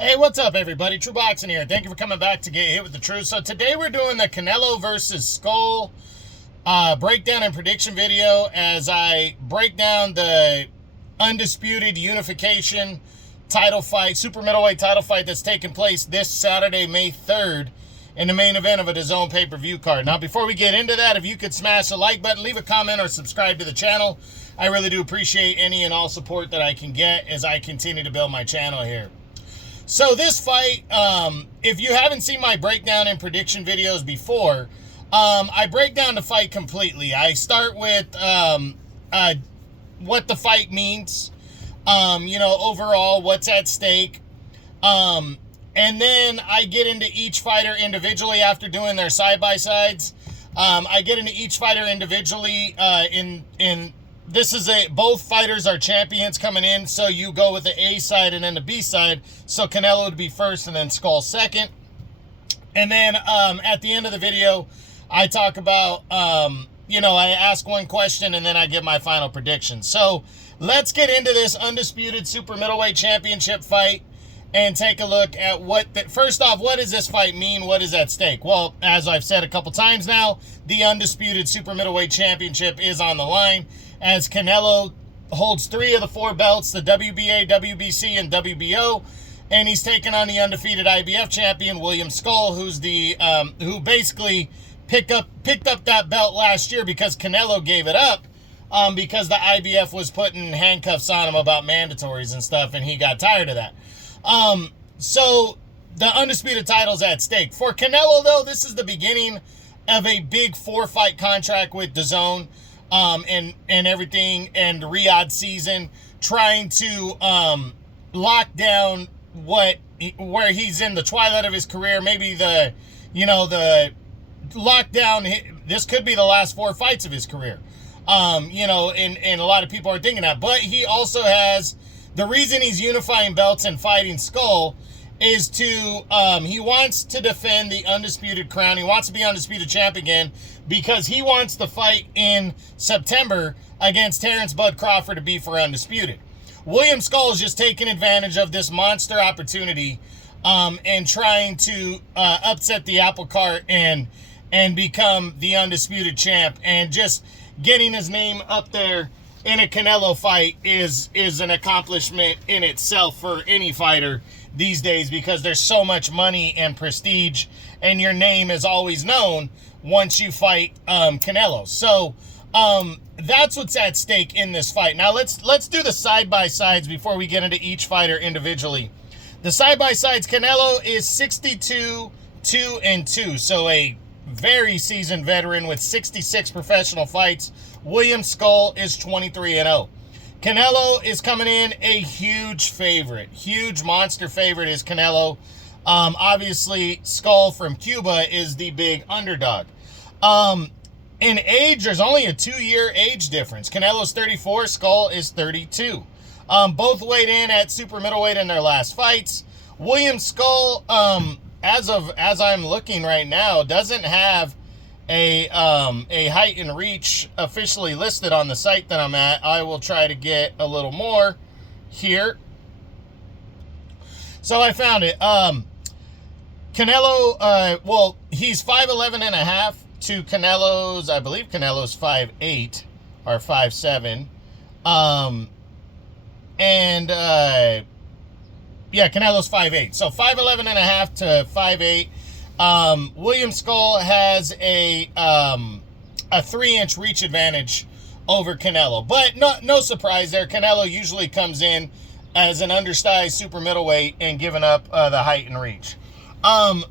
Hey, what's up, everybody? True Boxing here. Thank you for coming back to Get Hit with the Truth. So today we're doing the Canelo versus Scull breakdown and prediction video as I break down the Undisputed Unification title fight, super middleweight title fight that's taking place this Saturday, May 3rd, in the main event of a DAZN pay-per-view card. Now, before we get into that, if you could smash the like button, leave a comment, or subscribe to the channel, I really do appreciate any and all support that I can get as I continue to build my channel here. So this fight, if you haven't seen my breakdown and prediction videos before, I break down the fight completely. I start with what the fight means, overall, what's at stake. And then I get into each fighter individually after doing their side-by-sides. I get into each fighter individually this is both fighters are champions coming in, so you go with the A side and then the B side. So Canelo would be first and then Scull second. And then at the end of the video, I talk about, I ask one question and then I give my final prediction. So let's get into this Undisputed Super Middleweight Championship fight and take a look at first off, what does this fight mean? What is at stake? Well, as I've said a couple times now, the Undisputed Super Middleweight Championship is on the line, as Canelo holds 3 of the 4 belts, the WBA, WBC, and WBO, and he's taking on the undefeated IBF champion, William Scull, who's who basically picked up that belt last year because Canelo gave it up, because the IBF was putting handcuffs on him about mandatories and stuff, and he got tired of that. So the undisputed title's at stake. For Canelo, though, this is the beginning of a big 4-fight contract with DAZN. And everything, and Riyadh season, trying to lock down where he's in the twilight of his career. Maybe the lockdown. This could be the last 4 fights of his career. And a lot of people are thinking that. But he also has the reason he's unifying belts and fighting Scull is he wants to defend the undisputed crown. He wants to be undisputed champ again because he wants to fight in September against Terrence Bud Crawford to be for undisputed. William Scull is just taking advantage of this monster opportunity and trying to upset the apple cart and become the undisputed champ, and just getting his name up there in a Canelo fight is an accomplishment in itself for any fighter these days, because there's so much money and prestige, and your name is always known once you fight Canelo. So that's what's at stake in this fight. Now let's do the side-by-sides before we get into each fighter individually. The side-by-sides, Canelo is 62-2-2, so a very seasoned veteran with 66 professional fights. William Scull is 23-0. Canelo is coming in a huge favorite. Huge monster favorite is Canelo. Obviously, Scull from Cuba is the big underdog. In age, there's only a 2-year age difference. Canelo's 34, Scull is 32. Both weighed in at super middleweight in their last fights. William Scull, as I'm looking right now, doesn't have a height and reach officially listed on the site that I'm at. I will try to get a little more here. So I found it. Canelo, he's 5'11 and a half to Canelo's, I believe Canelo's 5'8 or 5'7. Canelo's 5'8. So 5'11 and a half to 5'8. William Scull has a 3-inch reach advantage over Canelo, but no surprise there. Canelo usually comes in as an undersized super middleweight and giving up the height and reach.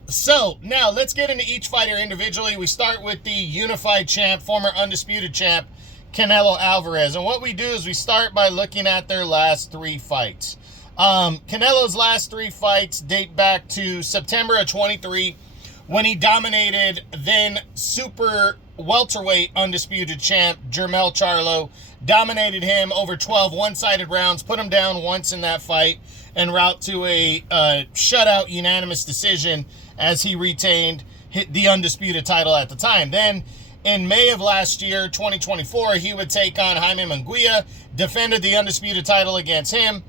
So now let's get into each fighter individually. We start with the unified champ, former undisputed champ, Canelo Alvarez. And what we do is we start by looking at their last 3 fights. Canelo's last 3 fights date back to September of 23, when he dominated then super welterweight undisputed champ Jermell Charlo. Dominated him over 12 one-sided rounds, put him down once in that fight, en route to a shutout unanimous decision as he retained the undisputed title at the time. Then in May of last year, 2024, he would take on Jaime Munguia, defended the undisputed title against him.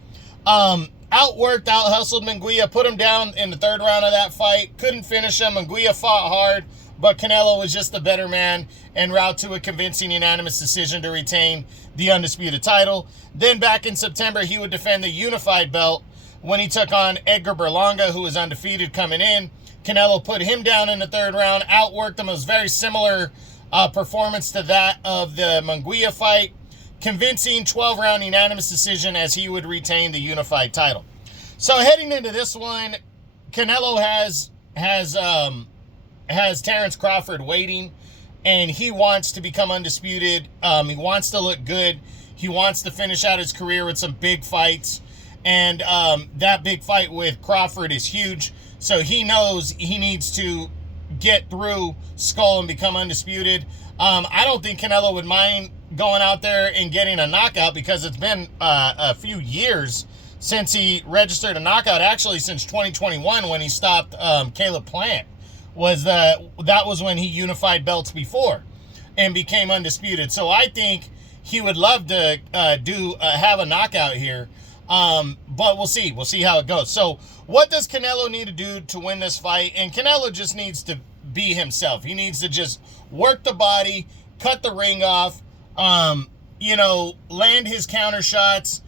Outworked, out-hustled Munguia, put him down in the third round of that fight. Couldn't finish him. Munguia fought hard, but Canelo was just the better man en route to a convincing unanimous decision to retain the undisputed title. Then back in September, he would defend the unified belt when he took on Edgar Berlanga, who was undefeated coming in. Canelo put him down in the third round, outworked him. It was very similar performance to that of the Munguia fight. Convincing 12-round unanimous decision as he would retain the unified title. So heading into this one, Canelo has Terrence Crawford waiting, and he wants to become undisputed. He wants to look good. He wants to finish out his career with some big fights, and that big fight with Crawford is huge. So he knows he needs to get through Scull and become undisputed. I don't think Canelo would mind going out there and getting a knockout, because it's been a few years since he registered a knockout. Actually, since 2021, when he stopped Caleb Plant, that was when he unified belts before and became undisputed. So I think he would love to have a knockout here, but we'll see. We'll see how it goes. So what does Canelo need to do to win this fight? And Canelo just needs to be himself. He needs to just work the body, cut the ring off, land his counter shots,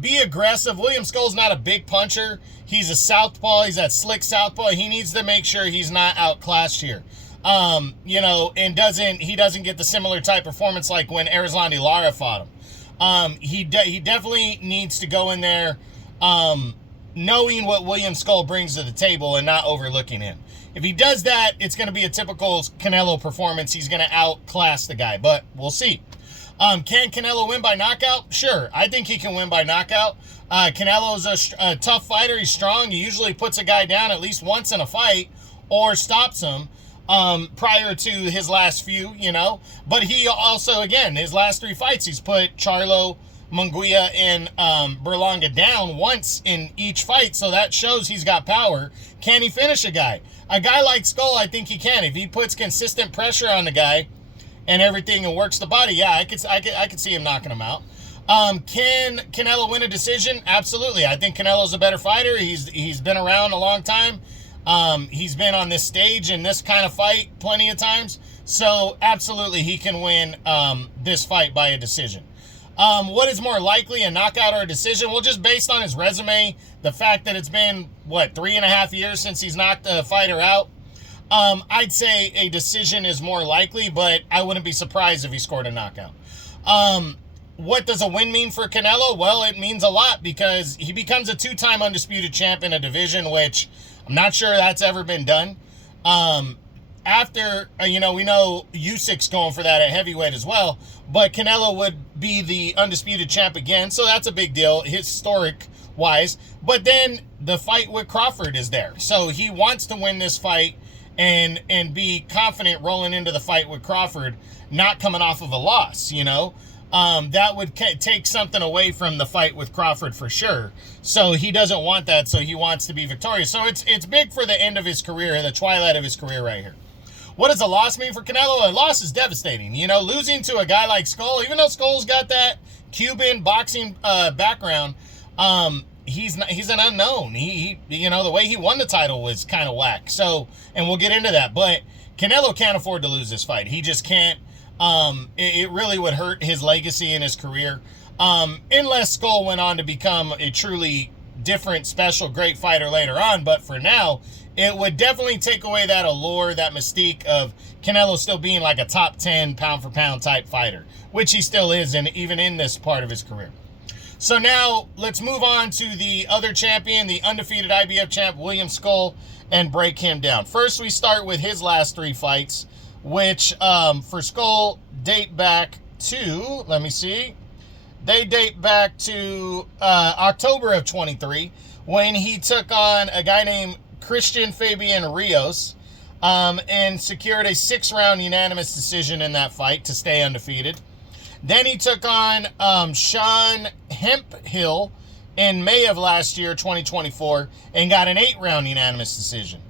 be aggressive. William Scull's not a big puncher. He's a southpaw. He's that slick southpaw. He needs to make sure he's not outclassed here. And he doesn't get the similar type performance like when Erislandy Lara fought him. He definitely needs to go in there knowing what William Scull brings to the table and not overlooking him. If he does that, it's going to be a typical Canelo performance. He's going to outclass the guy, but we'll see. Can Canelo win by knockout? Sure. I think he can win by knockout. Canelo's a tough fighter. He's strong. He usually puts a guy down at least once in a fight or stops him prior to his last few, But he also, again, his last 3 fights, he's put Charlo, Munguia, and Berlanga down once in each fight, so that shows he's got power. Can he finish a guy? A guy like Scull, I think he can. If he puts consistent pressure on the guy and everything and works the body, yeah, I could see him knocking him out. Can Canelo win a decision? Absolutely. I think Canelo's a better fighter. He's been around a long time. He's been on this stage in this kind of fight plenty of times. So absolutely he can win this fight by a decision. What is more likely, a knockout or a decision? Well, just based on his resume, the fact that it's been, 3.5 years since he's knocked a fighter out, I'd say a decision is more likely, but I wouldn't be surprised if he scored a knockout. What does a win mean for Canelo? Well, it means a lot, because he becomes a 2-time undisputed champ in a division, which I'm not sure that's ever been done. After, we know Usyk's going for that at heavyweight as well, but Canelo would be the undisputed champ again, so that's a big deal, historic-wise. But then the fight with Crawford is there, so he wants to win this fight and be confident rolling into the fight with Crawford, not coming off of a loss, That would take something away from the fight with Crawford for sure. So he doesn't want that, so he wants to be victorious. So it's big for the end of his career, the twilight of his career right here. What does a loss mean for Canelo? A loss is devastating. Losing to a guy like Scull, even though Skull's got that Cuban boxing background, he's an unknown. He the way he won the title was kind of whack. So, and we'll get into that. But Canelo can't afford to lose this fight. He just can't. It really would hurt his legacy in his career. Unless Scull went on to become a truly different, special, great fighter later on. But for now, it would definitely take away that allure, that mystique of Canelo still being like a top 10 pound-for-pound type fighter, which he still is, and even in this part of his career. So now, let's move on to the other champion, the undefeated IBF champ, William Scull, and break him down. First, we start with his last 3 fights, which, for Scull, date back to, they date back to October of 23, when he took on a guy named Christian Fabian Rios, and secured a 6-round unanimous decision in that fight to stay undefeated. Then he took on Sean Hemphill in May of last year, 2024, and got an 8-round unanimous decision.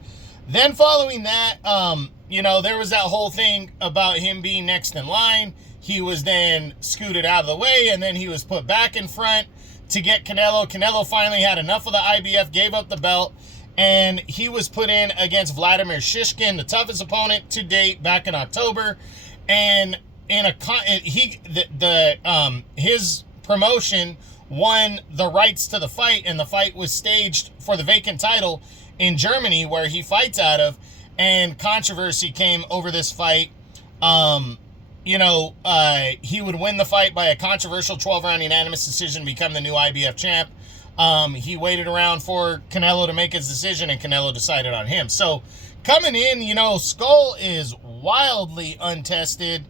Then following that, there was that whole thing about him being next in line. He was then scooted out of the way, and then he was put back in front to get Canelo. Canelo finally had enough of the IBF, gave up the belt, and he was put in against Vladimir Shishkin, the toughest opponent to date, back in October. And his promotion won the rights to the fight, and the fight was staged for the vacant title in Germany, where he fights out of, and controversy came over this fight. He would win the fight by a controversial 12-round unanimous decision to become the new IBF champ. He waited around for Canelo to make his decision, and Canelo decided on him. So coming in, Scull is wildly untested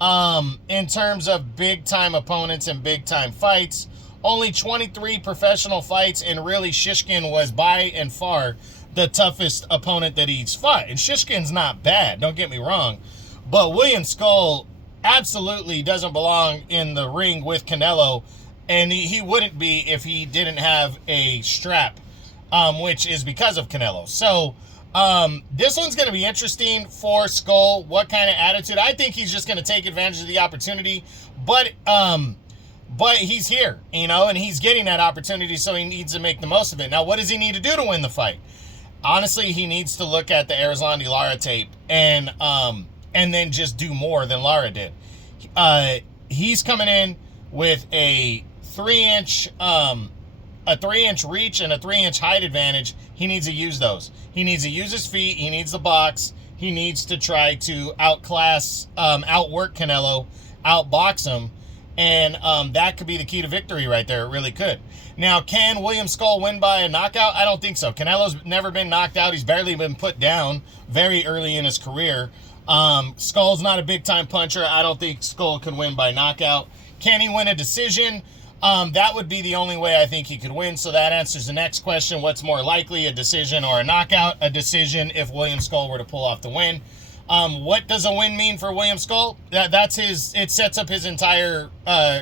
in terms of big-time opponents and big-time fights. Only 23 professional fights, and really Shishkin was by and far the toughest opponent that he's fought. And Shishkin's not bad, don't get me wrong, but William Scull absolutely doesn't belong in the ring with Canelo, and he wouldn't be if he didn't have a strap, which is because of Canelo. So this one's going to be interesting for Scull. What kind of attitude? I think he's just going to take advantage of the opportunity, but he's here, and he's getting that opportunity, so he needs to make the most of it. Now, what does he need to do to win the fight? Honestly, he needs to look at the Arizlandi Lara tape and then just do more than Lara did. He's coming in with a 3-inch reach and a 3-inch height advantage. He needs to use those. He needs to use his feet. He needs the box. He needs to try to outwork Canelo, outbox him, and that could be the key to victory right there. It really could. Now, can William Scull win by a knockout? I don't think so. Canelo's never been knocked out. He's barely been put down very early in his career. Skull's not a big-time puncher. I don't think Scull can win by knockout. Can he win a decision? That would be the only way I think he could win. So that answers the next question. What's more likely, a decision or a knockout? A decision if William Scull were to pull off the win. What does a win mean for William Scull? It sets up his entire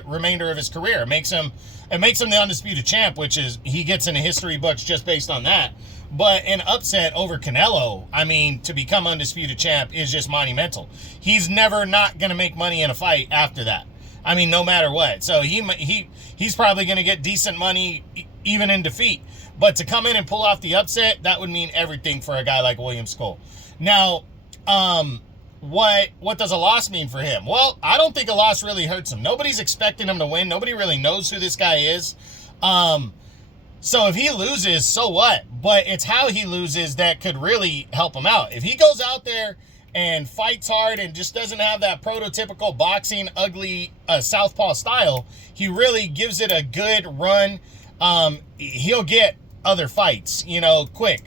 remainder of his career. It makes him the undisputed champ, which is, he gets into history books just based on that. But an upset over Canelo, to become undisputed champ is just monumental. He's never not going to make money in a fight after that. No matter what. So he's probably going to get decent money even in defeat. But to come in and pull off the upset, that would mean everything for a guy like William Scull. Now, what does a loss mean for him? Well, I don't think a loss really hurts him. Nobody's expecting him to win. Nobody really knows who this guy is. So if he loses, so what? But it's how he loses that could really help him out. If he goes out there and fights hard and just doesn't have that prototypical boxing, ugly southpaw style, he really gives it a good run. He'll get other fights, quick.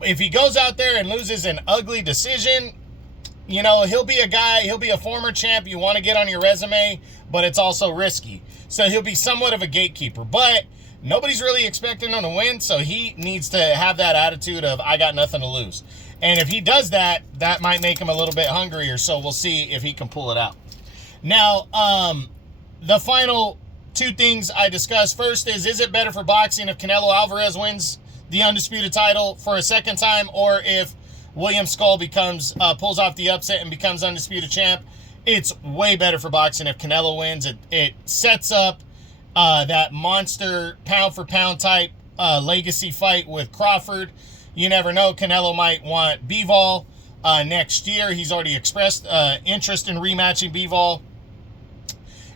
If he goes out there and loses an ugly decision, he'll be a former champ you want to get on your resume, but it's also risky. So he'll be somewhat of a gatekeeper, but nobody's really expecting him to win, so he needs to have that attitude of, I got nothing to lose. And if he does that, that might make him a little bit hungrier, so we'll see if he can pull it out. Now, the final two things I discussed. First is it better for boxing if Canelo Alvarez wins the undisputed title for a second time, or if William Scull pulls off the upset and becomes undisputed champ? It's way better for boxing if Canelo wins. It sets up that monster pound-for-pound type legacy fight with Crawford. You never know. Canelo might want Bivol next year. He's already expressed interest in rematching Bivol.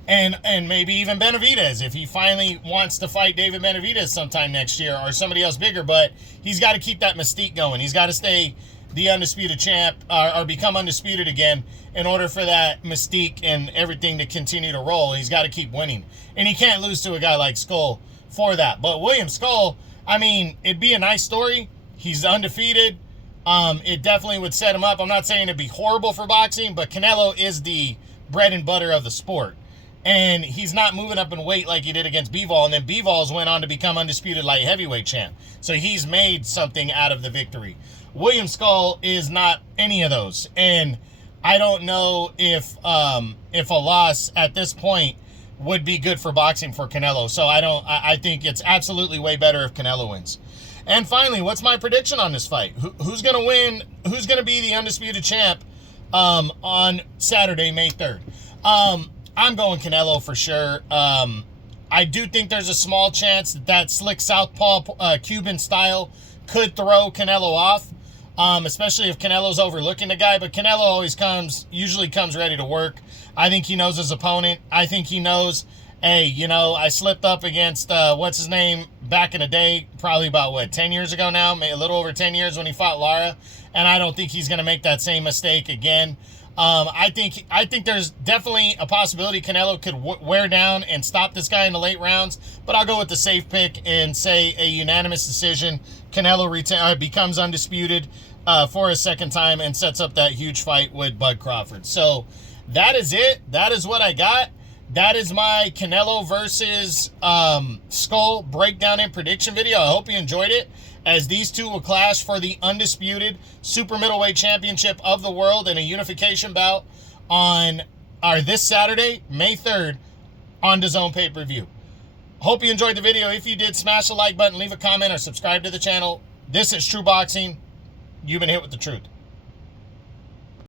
And maybe even Benavidez, if he finally wants to fight David Benavidez sometime next year, or somebody else bigger. But he's got to keep that mystique going. He's got to stay the undisputed champ, or become undisputed again, in order for that mystique and everything to continue to roll. He's got to keep winning. And he can't lose to a guy like Scull for that. But William Scull, it'd be a nice story. He's undefeated. It definitely would set him up. I'm not saying it'd be horrible for boxing, but Canelo is the bread and butter of the sport. And he's not moving up in weight like he did against Bivol. And then Bivol's went on to become undisputed light heavyweight champ. So he's made something out of the victory. William Scull is not any of those. And I don't know if a loss at this point would be good for boxing for Canelo. So I think it's absolutely way better if Canelo wins. And finally, what's my prediction on this fight? Who's going to win? Who's going to be the undisputed champ on Saturday, May 3rd? I'm going Canelo for sure. I do think there's a small chance that slick southpaw Cuban style could throw Canelo off, especially if Canelo's overlooking the guy. But Canelo usually comes ready to work. I think he knows his opponent. I think he knows, hey, you know, I slipped up against, what's his name, back in the day, probably about, 10 years ago now, maybe a little over 10 years when he fought Lara, and I don't think he's going to make that same mistake again. I think there's definitely a possibility Canelo could wear down and stop this guy in the late rounds, but I'll go with the safe pick and say a unanimous decision. Canelo becomes undisputed for a second time and sets up that huge fight with Bud Crawford. So that is it. That is what I got. That is my Canelo versus Scull breakdown and prediction video. I hope you enjoyed it, as these two will clash for the undisputed super middleweight championship of the world in a unification bout this Saturday, May 3rd, on DAZN pay-per-view. Hope you enjoyed the video. If you did, smash the like button, leave a comment, or subscribe to the channel. This is True Boxing. You've been hit with the truth.